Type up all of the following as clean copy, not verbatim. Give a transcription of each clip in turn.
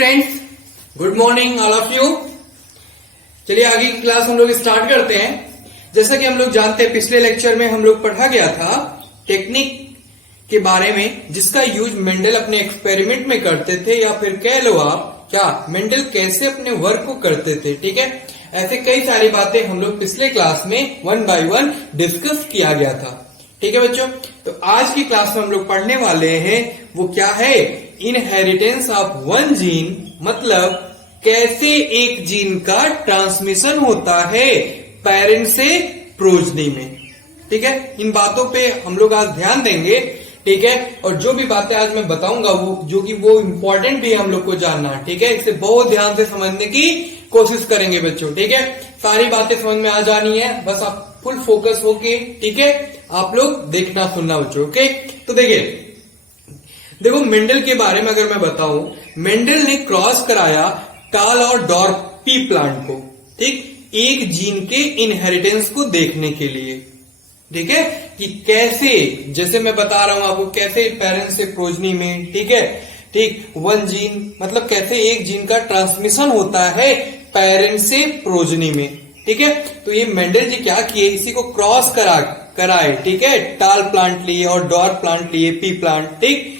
Friends, good morning all of you. चलिए आगे की क्लास हम लोग स्टार्ट करते हैं। जैसा कि हम लोग जानते हैं पिछले लेक्चर में हम लोग पढ़ा गया था टेक्निक के बारे में, जिसका यूज मेंडल अपने एक्सपेरिमेंट में करते थे, या फिर कह लो आप क्या मेंडल कैसे अपने वर्क को करते थे। ठीक है, ऐसे कई सारी बातें हम लोग पिछले क्लास में वन बाय वन डिस्कस किया गया था। ठीक है बच्चों, तो आज की क्लास में हम लोग पढ़ने वाले हैं वो क्या है, इनहेरिटेंस ऑफ वन जीन, मतलब कैसे एक जीन का ट्रांसमिशन होता है पेरेंट से प्रोजनी में। ठीक है, इन बातों पे हम लोग आज ध्यान देंगे। ठीक है, और जो भी बातें आज मैं बताऊंगा वो इम्पोर्टेंट भी है हम लोग को जानना। ठीक है, इसे बहुत ध्यान से समझने की कोशिश करेंगे बच्चों। ठीक है, सारी बातें समझ में आ जानी है, बस आप फुल फोकस होके ठीक है आप लोग देखना सुनना बच्चों। ओके, तो देखो मेंडल के बारे में अगर मैं बताऊं, मेंडल ने क्रॉस कराया टाल और डॉर्फ पी प्लांट को, ठीक, एक जीन के इनहेरिटेंस को देखने के लिए। ठीक है, कि कैसे, जैसे मैं बता रहा हूं आपको, कैसे पेरेंट्स से प्रोजनी में, ठीक है, ठीक, वन जीन मतलब कैसे एक जीन का ट्रांसमिशन होता है पेरेंट से प्रोजनी में। ठीक है, तो ये मेंडल जी क्या किए, इसी को क्रॉस कराए। ठीक है, टाल प्लांट लिए और डॉर्फ प्लांट लिए, पी प्लांट, ठीक,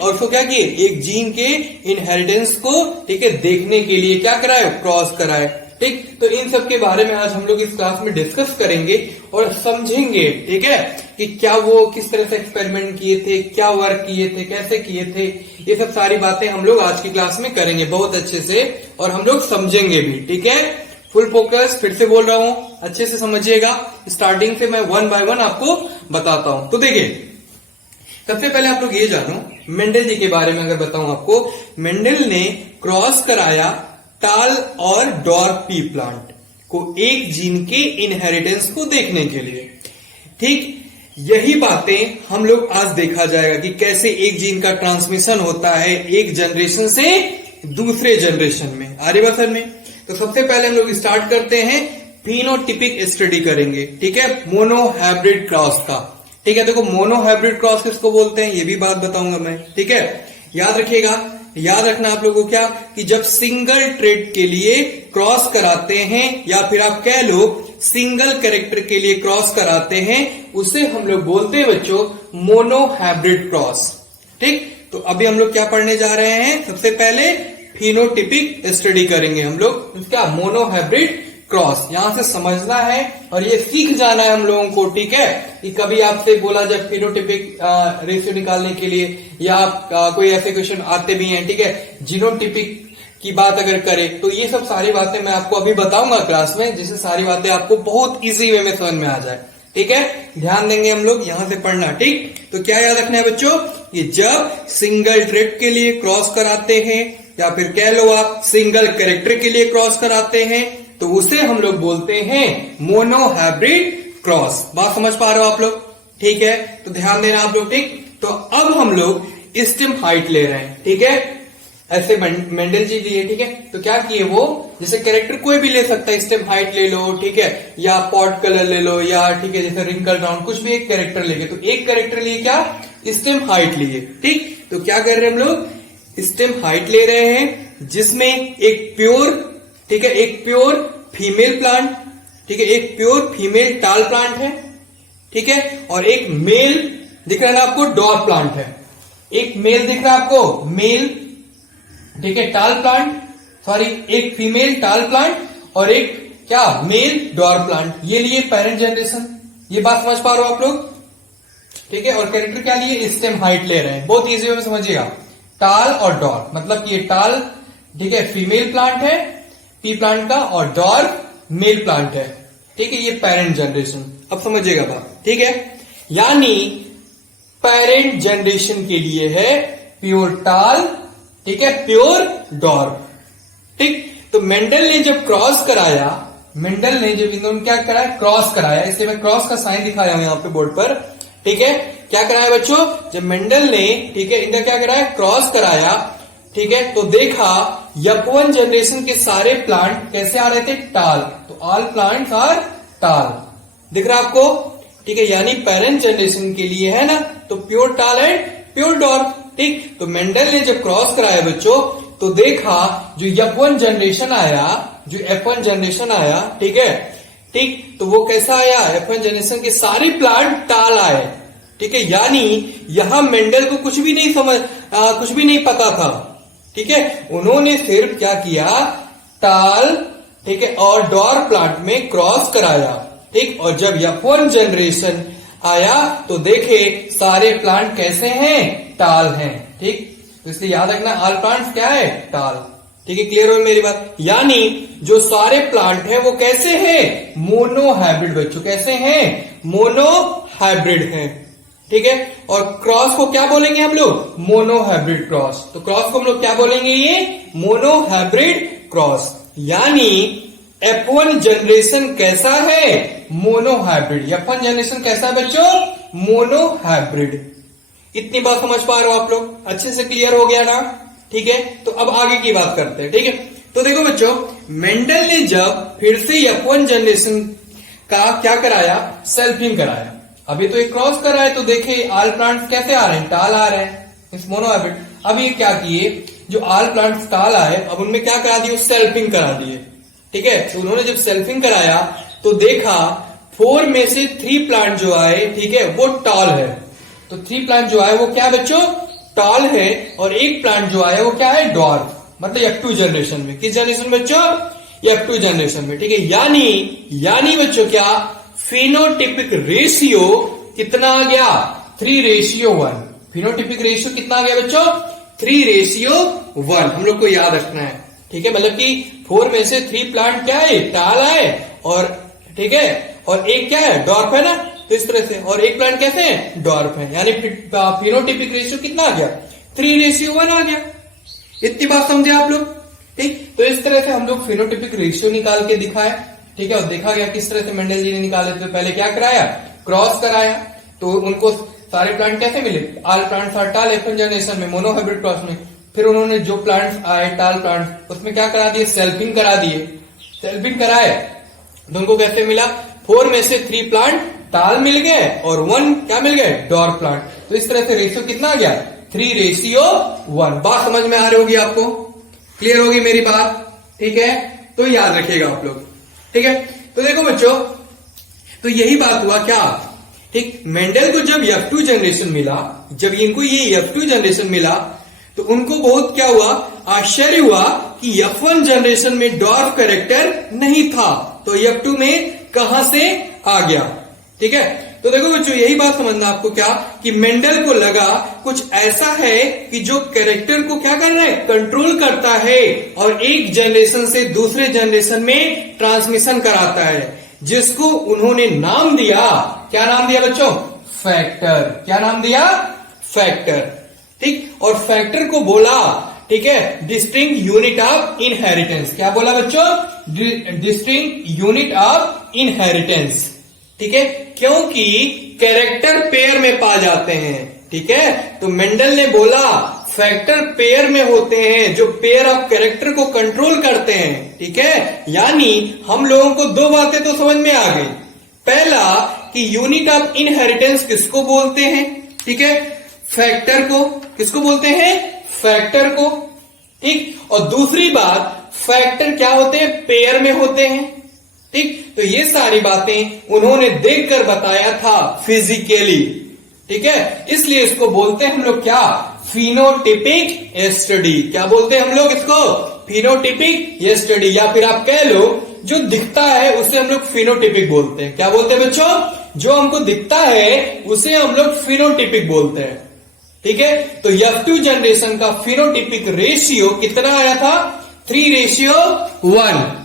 और उसको क्या किए, एक जीन के इनहेरिटेंस को, ठीक है, देखने के लिए क्या कराए, क्रॉस कराए। ठीक, तो इन सब के बारे में आज हम लोग इस क्लास में डिस्कस करेंगे और समझेंगे। ठीक है, कि क्या वो किस तरह से एक्सपेरिमेंट किए थे, क्या वर्क किए थे, कैसे किए थे, ये सब सारी बातें हम लोग आज की क्लास में करेंगे बहुत अच्छे से, और हम लोग समझेंगे भी। ठीक है, फुल फोकस, फिर से बोल रहा हूं, अच्छे से समझिएगा। स्टार्टिंग से मैं वन बाय वन आपको बताता हूं। तो देखिए, सबसे पहले आप लोग ये जानो मेंडल जी के बारे में अगर बताऊं आपको, मेंडल ने क्रॉस कराया टाल और डॉर्फ पी प्लांट को एक जीन के इनहेरिटेंस को देखने के लिए। ठीक, यही बातें हम लोग आज देखा जाएगा कि कैसे एक जीन का ट्रांसमिशन होता है एक जनरेशन से दूसरे जनरेशन में। आ रही बात समझ में? तो सबसे पहले हम लोग स्टार्ट करते हैं, फिनोटिपिक स्टडी करेंगे। ठीक है, मोनोहाइब्रिड क्रॉस का। ठीक है, देखो मोनोहाइब्रिड क्रॉस किसको बोलते हैं ये भी बात बताऊंगा मैं। ठीक है, याद रखिएगा, याद रखना आप लोगों को क्या, कि जब सिंगल ट्रेट के लिए क्रॉस कराते हैं, या फिर आप कह लो सिंगल कैरेक्टर के लिए क्रॉस कराते हैं, उसे हम लोग बोलते हैं बच्चों मोनोहाइब्रिड क्रॉस। ठीक, तो अभी हम लोग क्या पढ़ने जा रहे हैं, सबसे पहले फिनोटिपिक स्टडी करेंगे हम लोग, इसका मोनोहाइब्रिड क्रॉस। यहां से समझना है और ये सीख जाना है हम लोगों को। ठीक है, कि कभी आपसे बोला जाए फिनोटिपिक रेशियो निकालने के लिए, या आप कोई ऐसे क्वेश्चन आते भी हैं, ठीक है, जीनोटिपिक की बात अगर करें, तो ये सब सारी बातें मैं आपको अभी बताऊंगा क्लास में, जिससे सारी बातें आपको बहुत इजी वे में समझ में आ जाए। ठीक है, ध्यान देंगे हम लोग, यहां से पढ़ना। ठीक, तो क्या याद रखना है बच्चों, कि जब सिंगल ट्रेट के लिए क्रॉस कराते हैं, या फिर कह लो आप सिंगल कैरेक्टर के लिए क्रॉस कराते हैं, तो उसे हम लोग बोलते हैं मोनोहाइब्रिड क्रॉस। बात समझ पा रहे हो आप लोग? ठीक है, तो ध्यान देना आप लोग। ठीक, तो अब हम लोग स्टेम हाइट ले रहे हैं। ठीक है, ऐसे मेंडल जी दिए। ठीक है, तो क्या किए वो, जैसे कैरेक्टर कोई भी ले सकता है, स्टेम हाइट ले लो, ठीक है, या पॉट कलर ले लो, या ठीक है जैसे रिंकल राउंड, कुछ भी एक कैरेक्टर लेके, तो एक कैरेक्टर लिए क्या, स्टेम हाइट लिए। ठीक, तो क्या कर रहे हैं हम लोग, स्टेम हाइट ले रहे हैं, जिसमें एक प्योर, ठीक है, एक प्योर फीमेल प्लांट, ठीक है, एक प्योर फीमेल टाल प्लांट है, ठीक है, और एक मेल दिख रहा है ना आपको, डॉर्फ प्लांट है। एक मेल दिख रहा है आपको, मेल, ठीक है, टाल प्लांट, सॉरी एक फीमेल टाल प्लांट और एक क्या, मेल डॉर्फ प्लांट। ये लिए पेरेंट जनरेशन। ये बात समझ पा रहे हो आप लोग? ठीक है, और कैरेक्टर क्या लिए, स्टेम हाइट ले रहे हैं। बहुत इजी वे में समझिएगा, टाल और डॉर्फ, मतलब कि ये टाल, ठीक है, फीमेल प्लांट है पी प्लांट का, और डॉर्फ मेल प्लांट है। ठीक है, ये पेरेंट जनरेशन। अब समझिएगा बात। ठीक है, यानी पेरेंट जनरेशन के लिए है प्योर टाल, ठीक है, प्योर डॉर्फ। ठीक, तो मेंडल ने जब क्रॉस कराया, मेंडल ने जब इन्होंने क्या कराया, क्रॉस कराया, इसलिए मैं क्रॉस का साइन दिखाया हूं यहां पे बोर्ड पर। ठीक है, क्या कराया बच्चों, जब मेंडल ने, ठीक है, इनका क्या कराया, क्रॉस कराया, ठीक है, तो देखा F1 जनरेशन के सारे प्लांट कैसे आ रहे थे, टाल, तो ऑल प्लांट्स आर टाल। दिख रहा है आपको? ठीक है, यानी पेरेंट जनरेशन के लिए है ना, तो प्योर टाल एंड प्योर डॉर्फ। ठीक, तो मेंडल ने जब क्रॉस कराया बच्चों, तो देखा जो F1 जनरेशन आया, जो F1 जनरेशन आया, ठीक है, ठीक, तो वो कैसा आया? F1 जनरेशन के सारे प्लांट टाल आए, ठीक है, यानी यहां मेंडल को कुछ भी नहीं पता था, ठीक है, उन्होंने सिर्फ क्या किया, टाल, ठीक है, और डॉर्फ प्लांट में क्रॉस कराया, ठीक, और जब F1 जनरेशन आया तो देखे सारे प्लांट कैसे हैं, टाल हैं, ठीक, तो इसलिए याद रखना ऑल प्लांट्स क्या है, टाल, ठीक है, क्लियर हो मेरी बात? यानी जो सारे प्लांट हैं वो कैसे हैं, मोनो हाइब्रिड बच्चों, कैसे हैं, मोनो हाइब्रिड हैं, ठीक है, और क्रॉस को क्या बोलेंगे हम लोग, मोनो हाइब्रिड क्रॉस, तो क्रॉस को हम लोग क्या बोलेंगे, ये मोनो हाइब्रिड क्रॉस, यानी F1 जनरेशन कैसा है, मोनो हाइब्रिड, F1 जनरेशन कैसा है बच्चों, मोनो हाइब्रिड। इतनी बात समझ पा रहे हो आप लोग, अच्छे से क्लियर हो गया ना, ठीक है, तो अब आगे की बात करते हैं, ठीक है, तो देखो बच्चों, मेंडल ने जब फिर से F1 जनरेशन का क्या कराया, सेल्फिंग कराया, अभी तो एक क्रॉस करा है, तो देखे ऑल प्लांट्स कैसे आ रहे हैं, टाल आ रहे हैं, इस मोनो हाइब्रिड। अब ये क्या किए, जो ऑल प्लांट्स टाल आए, अब उनमें क्या करा दिए, सेल्फिंग करा दिए, ठीक है, तो उन्होंने जब सेल्फिंग कराया तो देखा 4 में से 3 प्लांट जो आए, ठीक है, वो टॉल है, तो 3 प्लांट जो आए वो क्या बच्चों, टॉल है, और एक प्लांट जो आया वो क्या है, डॉर्फ, मतलब F2 जनरेशन में, किस जनरेशन बच्चों, F2 जनरेशन में, ठीक है, यानी बच्चों क्या, फिनोटिपिक रेशियो कितना आ गया, 3:1, फिनोटिपिक रेशियो कितना आ गया बच्चों, 3:1, हम लोग को याद रखना है, ठीक है, मतलब कि 4 में से 3 प्लांट क्या है, टाल आए, और ठीक है, और एक क्या है, डॉर्फ है ना, तो इस तरह से, और एक प्लांट कैसे है, डॉर्फ है, यानी फिनोटिपिक रेशियो कितना आ गया, 3:1 आ गया। इतनी बात समझे आप लोग, ठीक, तो इस तरह से हम लोग फिनोटिपिक रेशियो निकाल के दिखाए, ठीक है, और देखा गया किस तरह से मेंडल जी ने निकाले, तो पहले क्या कराया, क्रॉस कराया, तो उनको सारे प्लांट कैसे मिले, ऑल प्लांट्स आर टाल F1 जनरेशन में, मोनो हाइब्रिड क्रॉस में, फिर उन्होंने जो प्लांट्स आए टाल प्लांट्स, उसमें क्या करा दिए, सेल्फिंग करा दिए, सेल्फिंग कराए, तो उनको कैसे मिला, 4 में से 3 प्लांट टाल मिल गए और 1 क्या मिल गए, डॉर्फ प्लांट, तो इस तरह से रेशियो कितना आ गया, 3:1। बात समझ में आ रही होगी आपको, क्लियर होगी मेरी बात, ठीक है, तो याद रखिएगा आप लोग, ठीक है, तो देखो बच्चों, तो यही बात हुआ क्या, ठीक, मेंडल को जब F2 जनरेशन मिला, जब इनको ये F2 जनरेशन मिला, तो उनको बहुत क्या हुआ, आश्चर्य हुआ कि F1 जनरेशन में डॉर्फ कैरेक्टर नहीं था, तो F2 में कहां से आ गया, ठीक है, तो देखो बच्चों, यही बात समझना आपको क्या, कि मेंडल को लगा कुछ ऐसा है कि जो कैरेक्टर को क्या कर रहा है, कंट्रोल करता है, और एक जनरेशन से दूसरे जनरेशन में ट्रांसमिशन कराता है, जिसको उन्होंने नाम दिया, क्या नाम दिया बच्चों, फैक्टर, क्या नाम दिया, फैक्टर, ठीक, और फैक्टर को बोला, ठीक है, डिस्टिंक्ट यूनिट ऑफ इनहेरिटेंस, क्या बोला बच्चों, डिस्टिंक्ट यूनिट ऑफ इनहेरिटेंस, ठीक है, क्योंकि कैरेक्टर पेयर में पा जाते हैं, ठीक है, तो मेंडल ने बोला फैक्टर पेयर में होते हैं, जो पेयर ऑफ कैरेक्टर को कंट्रोल करते हैं, ठीक है, यानी हम लोगों को 2 बातें तो समझ में आ गई, पहला कि यूनिट ऑफ इनहेरिटेंस किसको बोलते हैं, ठीक है, फैक्टर को, किसको बोलते हैं, फैक्टर को, ठीक, और दूसरी बात, फैक्टर क्या होते हैं, पेयर में होते हैं, ठीक, तो ये सारी बातें उन्होंने देखकर बताया था फिजिकली, ठीक है, इसलिए इसको बोलते हैं हम लोग क्या, फिनोटिपिक स्टडी, क्या बोलते हैं हम लोग इसको, फिनोटिपिक स्टडी, या फिर आप कह लो जो दिखता है उसे हम लोग फिनोटिपिक बोलते हैं, क्या बोलते हैं बच्चों, जो हमको दिखता है उसे हम लोग फिनोटिपिक बोलते हैं, ठीक है, तो F2 जनरेशन का फिनोटिपिक रेशियो कितना आया था, 3:1।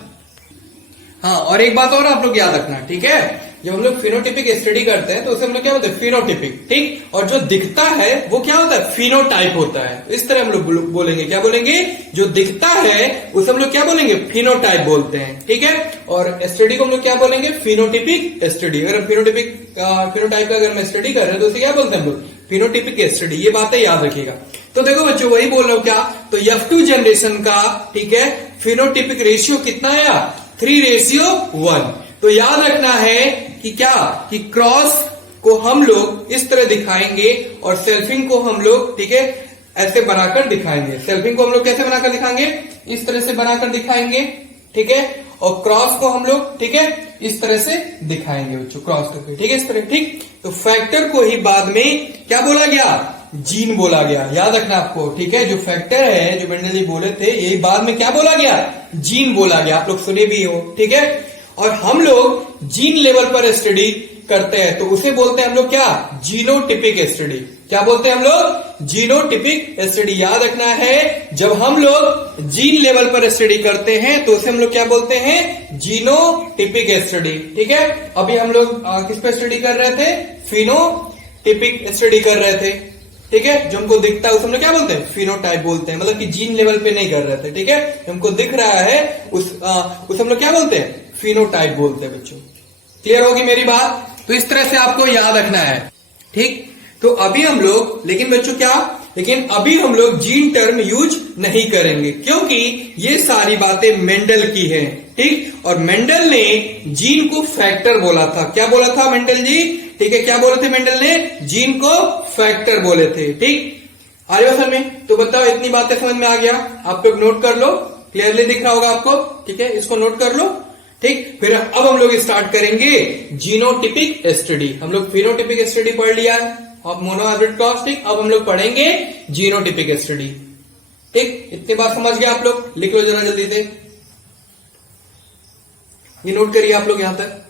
हाँ, और एक बात और आप लोग याद रखना, ठीक है, जब हम लोग फिनोटिपिक स्टडी करते हैं तो उसे हम लोग क्या बोलते हैं, फिनोटिपिक, ठीक, और जो दिखता है वो क्या होता है, फिनोटाइप होता है, इस तरह हम लोग बोलेंगे, क्या बोलेंगे, जो दिखता है उसे हम लोग क्या बोलेंगे, फिनोटाइप बोलते हैं, ठीक है, और स्टडी को हम लोग क्या बोलेंगे, फिनोटिपिक स्टडी। अगर हम फिनोटाइप का अगर मैं स्टडी कर रहे हैं तो उसे क्या बोलते हैं हम लोग, फिनोटिपिक स्टडी, ये बातें याद रखिएगा। तो देखो बच्चों, वही बोल रहा हूं क्या, तो F2 जनरेशन का, ठीक है, फिनोटिपिक रेशियो कितना आया, 3:1। तो याद रखना है कि क्या, कि क्रॉस को हम लोग इस तरह दिखाएंगे और सेल्फिंग को हम लोग, ठीक है, ऐसे बनाकर दिखाएंगे। सेल्फिंग को हम लोग कैसे बनाकर दिखाएंगे, इस तरह से बनाकर दिखाएंगे, ठीक है। और क्रॉस को हम लोग, ठीक है, इस तरह से दिखाएंगे बच्चों, क्रॉस करके, ठीक है, इस तरह, ठीक। तो फैक्टर को ही बाद में क्या बोला गया, जीन बोला गया, याद रखना आपको, ठीक है। जो फैक्टर है, जो मेंडल जी बोले थे, ये बाद में क्या बोला गया, जीन बोला गया, आप लोग सुने भी हो, ठीक है। और हम लोग जीन लेवल पर स्टडी करते हैं तो उसे बोलते हैं हम लोग क्या, जीनोटिपिक स्टडी। क्या बोलते हैं हम लोग, जीनोटिपिक स्टडी। याद रखना है, जब हम लोग जीन लेवल पर स्टडी करते हैं तो उसे हम लोग क्या बोलते हैं, जीनोटिपिक स्टडी, ठीक है। अभी हम लोग किस पे स्टडी कर रहे थे, फिनोटिपिक स्टडी कर रहे थे, ठीक है। जो हमको दिखता है उसे हम लोग क्या बोलते हैं, फिनोटाइप बोलते हैं, मतलब कि जीन लेवल पे नहीं कर रहे थे, ठीक है। हमको दिख रहा है उसे हम लोग क्या बोलते हैं, फिनोटाइप बोलते हैं बच्चों। क्लियर होगी मेरी बात। तो इस तरह से आपको याद रखना है, ठीक। तो अभी हम लोग, लेकिन बच्चों क्या, लेकिन अभी हम लोग जीन टर्म यूज नहीं करेंगे क्योंकि ये सारी बातें मेंडल की हैं, ठीक। और मेंडल ने जीन को फैक्टर बोला था। क्या बोला था मेंडल जी, ठीक है, क्या बोले थे मेंडल ने, जीन को फैक्टर बोले थे, ठीक। आ रही हो सर में, तो बताओ इतनी बातें समझ में आ गया, आप लोग नोट कर लो, क्लियरली दिख रहा होगा आपको, ठीक है, इसको नोट कर लो, ठीक। फिर अब हम लोग स्टार्ट करेंगे जीनोटिपिक स्टडी। हम लोग फिनोटिपिक स्टडी पढ़ लिया है, अब मोनो हाइब्रिड क्रॉस, ठीक। अब हम लोग पढ़ेंगे जीनोटिपिक स्टडी, ठीक। इतनी बात समझ गए आप लोग, लिख लो जरा जल्दी से, ये नोट करिए आप लोग, यहां तक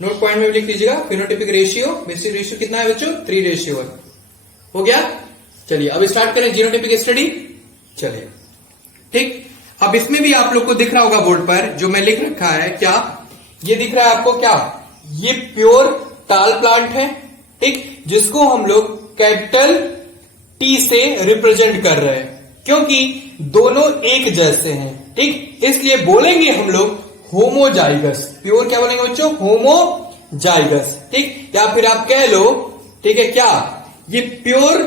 नोट पॉइंट में भी लिख लीजिएगा। फिनोटिपिक रेशियो, बेसिक रेशियो कितना है बच्चों, 3:1 हो गया। चलिए अब स्टार्ट करें जीनोटिपिक स्टडी, चलिए, ठीक। अब इसमें भी आप लोग को दिख रहा होगा बोर्ड पर जो मैं लिख रखा है, क्या ये दिख रहा है आपको, क्या ये प्योर टाल प्लांट है, ठीक, जिसको हम लोग कैपिटल टी से रिप्रेजेंट कर रहे हैं क्योंकि दोनों एक जैसे हैं, ठीक। इसलिए बोलेंगे हम लोग होमोजाइगस। प्योर क्या बोलेंगे बच्चों, होमोजाइगस, ठीक। या फिर आप कह लो, ठीक है, क्या ये प्योर,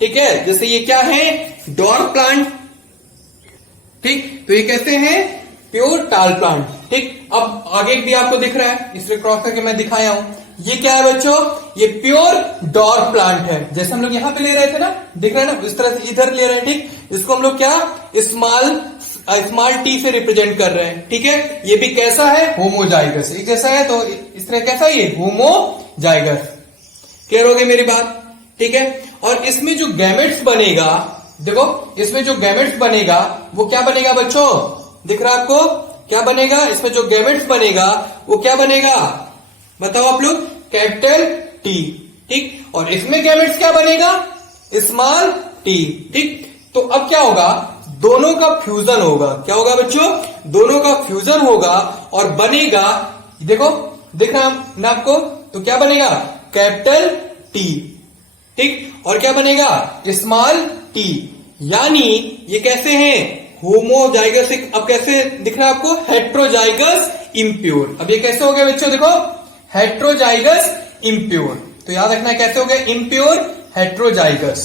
ठीक है, जैसे ये क्या है, डॉर्फ प्लांट, ठीक। तो ये कैसे हैं, प्योर टाल प्लांट, ठीक। अब आगे भी आपको दिख रहा है, इसलिए क्रॉस करके मैं दिखाया हूं। ये क्या है बच्चों, ये प्योर डॉर्फ प्लांट है, जैसे हम लोग यहां पे ले रहे थे ना, दिख रहा है ना, इस तरह से इधर ले रहे हैं, ठीक। इसको हम लोग क्या, स्मॉल टी से रिप्रेजेंट कर रहे हैं, ठीक है। ये भी कैसा है, होमोजाइगस, ये कैसा है, तो इस तरह कैसा है, ये होमोजाइगस। क्लियर हो गई मेरी बात, ठीक है। और इसमें जो गैमेट्स बनेगा, देखो इसमें जो गैमेट्स बनेगा वो क्या बनेगा बच्चों, दिख रहा है आपको, क्या बनेगा, इसमें जो गैमेट्स बनेगा वो क्या बनेगा, बताओ आप लोग, कैपिटल टी, ठीक। और इसमें गैमेट्स क्या बनेगा, स्मॉल टी, ठीक। तो अब क्या होगा, दोनों का फ्यूजन होगा। क्या होगा बच्चों, दोनों का फ्यूजन होगा और बनेगा, देखो दिख रहा ना आपको, तो क्या बनेगा, कैपिटल टी, ठीक। और क्या बनेगा, स्मॉल टी। यानी ये कैसे हैं, होमोजाइगस। अब कैसे दिख रहा है आपको, हेट्रोजाइगस इम्प्योर। अब ये कैसे हो गया बच्चों, देखो हेट्रोजाइगस इम्प्योर। तो याद रखना है कैसे हो गया, इम्प्योर हेट्रोजाइगस,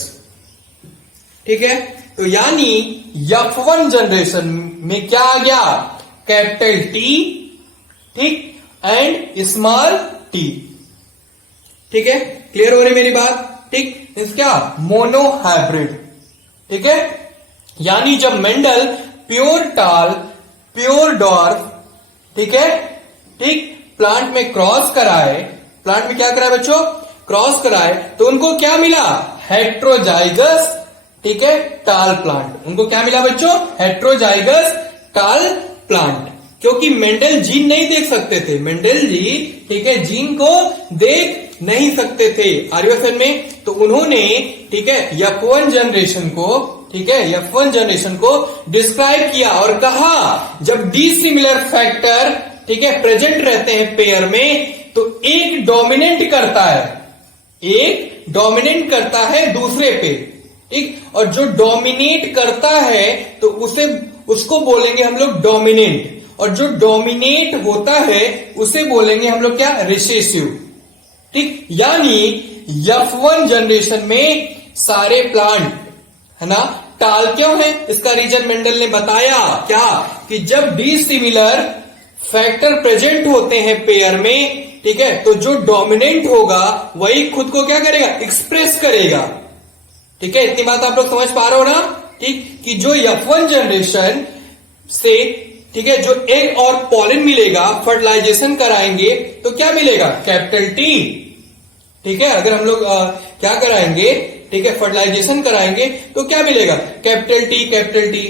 ठीक है। तो यानी F1 जनरेशन में क्या आ गया, कैपिटल टी, ठीक, एंड स्मॉल टी, ठीक है। क्लियर हो रही मेरी बात, ठीक। क्या, मोनो हाइब्रिड, ठीक है। यानी जब मेंडल प्योर टाल, प्योर डॉर्फ, ठीक है, ठीक, प्लांट में क्रॉस कराए, प्लांट में क्या कराए बच्चों, क्रॉस कराए, तो उनको क्या मिला, हेट्रोजाइगस, ठीक है, टाल प्लांट। उनको क्या मिला बच्चों, हेट्रोजाइगस टाल प्लांट। क्योंकि मेंडल जीन नहीं देख सकते थे, मेंडल जी, ठीक है, जीन को देख नहीं सकते थे आर्यभट्ट में, तो उन्होंने, ठीक है, F1 जनरेशन को, ठीक है, F1 जनरेशन को डिस्क्राइब किया और कहा जब डिसिमिलर फैक्टर, ठीक है, प्रेजेंट रहते हैं पेयर में, तो एक डोमिनेट करता है, एक डोमिनेट करता है दूसरे पे, ठीक। और जो डोमिनेट करता है तो उसको बोलेंगे हम लोग डोमिनेंट, और जो डोमिनेट होता है उसे बोलेंगे हम लोग क्या, रिसेसिव, ठीक। यानी F1 जनरेशन में सारे प्लांट, है ना, टाल क्यों है, इसका रीजन मेंडल ने बताया, क्या, कि जब डिसिमिलर फैक्टर प्रेजेंट होते हैं पेयर में, ठीक है, तो जो डोमिनेंट होगा वही खुद को क्या करेगा, एक्सप्रेस करेगा, ठीक है, इतनी बात आप लोग समझ पा रहे हो ना? ठीक, कि जो F1 जनरेशन से, ठीक है, जो एग और पॉलन मिलेगा, फर्टिलाइजेशन कराएंगे तो क्या मिलेगा? Capital T. ठीक है, अगर हम लोग क्या कराएंगे, ठीक है, फर्टिलाइजेशन कराएंगे तो क्या मिलेगा? Capital T, capital T.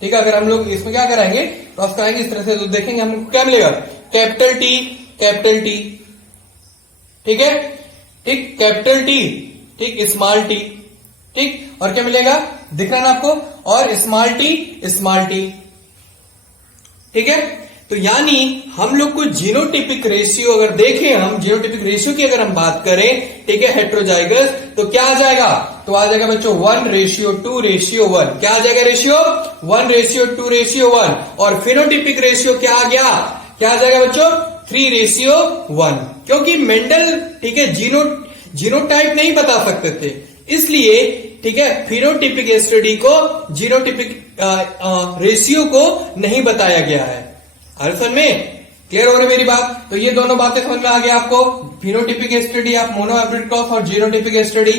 ठीक है, अगर हम लोग इसमें क्या कराएंगे, क्रॉस कराएंगे इस तरह से, तो देखेंगे हम लोग क्या मिलेगा? Capital T, capital T. ठीक है, ठीक, कैपिटल टी, ठीक, स्मॉल टी। ठीक, और क्या मिलेगा? दिख रहा है ना आपको? और स्मॉल टी, स्मॉल टी। ठीक है, तो यानी हम लोग को जीनोटिपिक रेशियो अगर देखें, हम जीनोटिपिक रेशियो की अगर हम बात करें, ठीक है, हेट्रोजाइगस, तो क्या आ जाएगा? तो आ जाएगा बच्चों 1:2:1। क्या आ जाएगा रेशियो? 1:2:1। और फिनोटिपिक रेशियो क्या आ गया? क्या आ जाएगा बच्चों? 3:1। क्योंकि मेंडल, ठीक है, जीनोटाइप नहीं बता सकते थे, इसलिए, ठीक है, फिनोटिपिक स्टडी को जीनोटिपिक रेशियो को नहीं बताया गया है। हर समझ में क्लियर हो रही मेरी बात? तो ये दोनों बातें समझ में आ गया आपको? फिनोटिपिक स्टडी, आप मोनोहाइब्रिड क्रॉस और जीनोटिपिक स्टडी।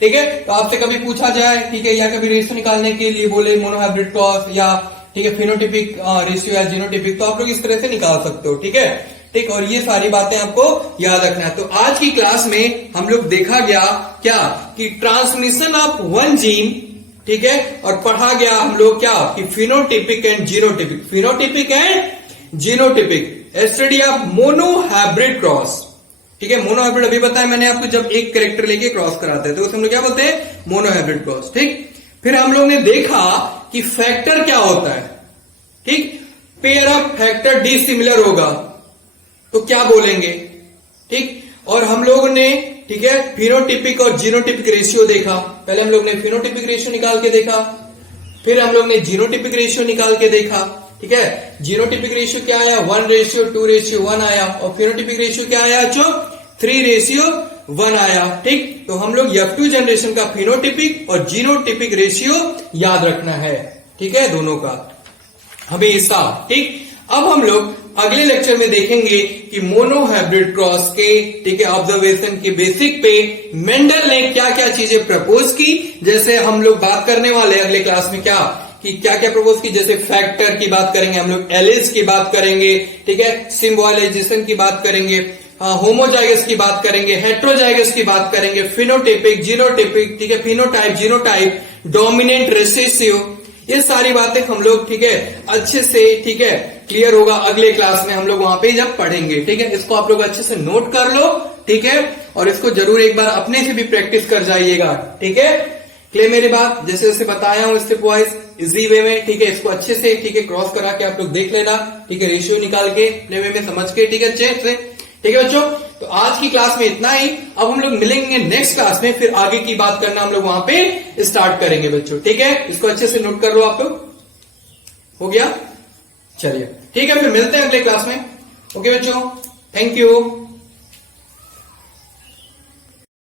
ठीक है, तो आपसे कभी पूछा जाए, ठीक है, या कभी रेशियो निकालने के लिए बोले मोनोहाइब्रिड क्रॉस या, ठीक है, फिनोटिपिक रेशियो या जीनोटिपिक, तो आप लोग इस तरह से निकाल सकते हो। ठीक है, ठीक, और ये सारी बातें आपको याद रखना है। तो आज की क्लास में हम लोग देखा गया क्या, कि ट्रांसमिशन ऑफ वन जीन, ठीक है, और पढ़ा गया हम लोग क्या, कि phenotypic and genotypic, phenotypic and genotypic study of monohybrid cross. ठीक है, मोनोहाइब्रिड अभी बताया मैंने आपको, जब एक कैरेक्टर लेके क्रॉस कराते हैं तो उसे हम लोग क्या बोलते हैं? Monohybrid cross. ठीक, फिर हम लोग ने देखा कि फैक्टर क्या होता है। ठीक, पेयर ऑफ फैक्टर डिसिमिलर होगा तो क्या बोलेंगे? ठीक, और हम लोग ने, ठीक है, फिनोटिपिक और जीनोटिपिक रेशियो देखा। पहले हम लोग ने फिनोटिपिक रेशियो निकाल के देखा, फिर हम लोग ने जीनोटिपिक रेशियो निकाल के देखा। ठीक है, जीनोटिपिक रेशियो क्या आया? 1:2:1 आया, और फिनोटिपिक रेशियो क्या आया बच्चों? 3:1 आया। ठीक, तो हम लोग F2 जनरेशन का फिनोटिपिक और जीनोटिपिक रेशियो याद रखना है। ठीक है, दोनों का हमेशा। ठीक, अब हम लोग अगले लेक्चर में देखेंगे कि मोनोहाइब्रिड क्रॉस के, ठीक है, ऑब्जर्वेशन के बेसिक पे मेंडल ने क्या क्या चीजें प्रपोज की। जैसे हम लोग बात करने वाले अगले क्लास में क्या, कि क्या क्या प्रपोज की, जैसे फैक्टर की बात करेंगे हम लोग, एलिस की बात करेंगे, ठीक है, सिंबोलाइजेशन की बात करेंगे, होमोजाइगस की बात करेंगे, हेट्रोजाइगस की बात करेंगे, फिनोटिपिक, जीनोटिपिक, ठीक है, फिनोटाइप, जीनोटाइप, डोमिनेंट, रिसेसिव, ये सारी बातें हम लोग, ठीक है, अच्छे से, ठीक है, क्लियर होगा अगले क्लास में हम लोग वहां पे जब पढ़ेंगे। ठीक है, इसको आप लोग अच्छे से नोट कर लो। ठीक है, और इसको जरूर एक बार अपने से भी प्रैक्टिस कर जाइएगा। ठीक है, क्लियर मेरी बात? जैसे जैसे बताया हूं स्टेप वाइज, इजी वे में। ठीक है, इसको अच्छे से, ठीक है, क्रॉस करा के आप लोग देख लेना। ठीक है, रेशियो निकाल के अपने वे में समझ के, ठीक है, अच्छे से। ठीक है बच्चों, तो आज की क्लास में इतना ही। अब हम लोग मिलेंगे नेक्स्ट क्लास में, फिर आगे की बात करना हम लोग वहां पे स्टार्ट करेंगे बच्चों। ठीक है, इसको अच्छे से नोट कर लो आप लोग। हो गया? चलिए, ठीक है, फिर मिलते हैं अगले क्लास में। ओके बच्चों, थैंक यू।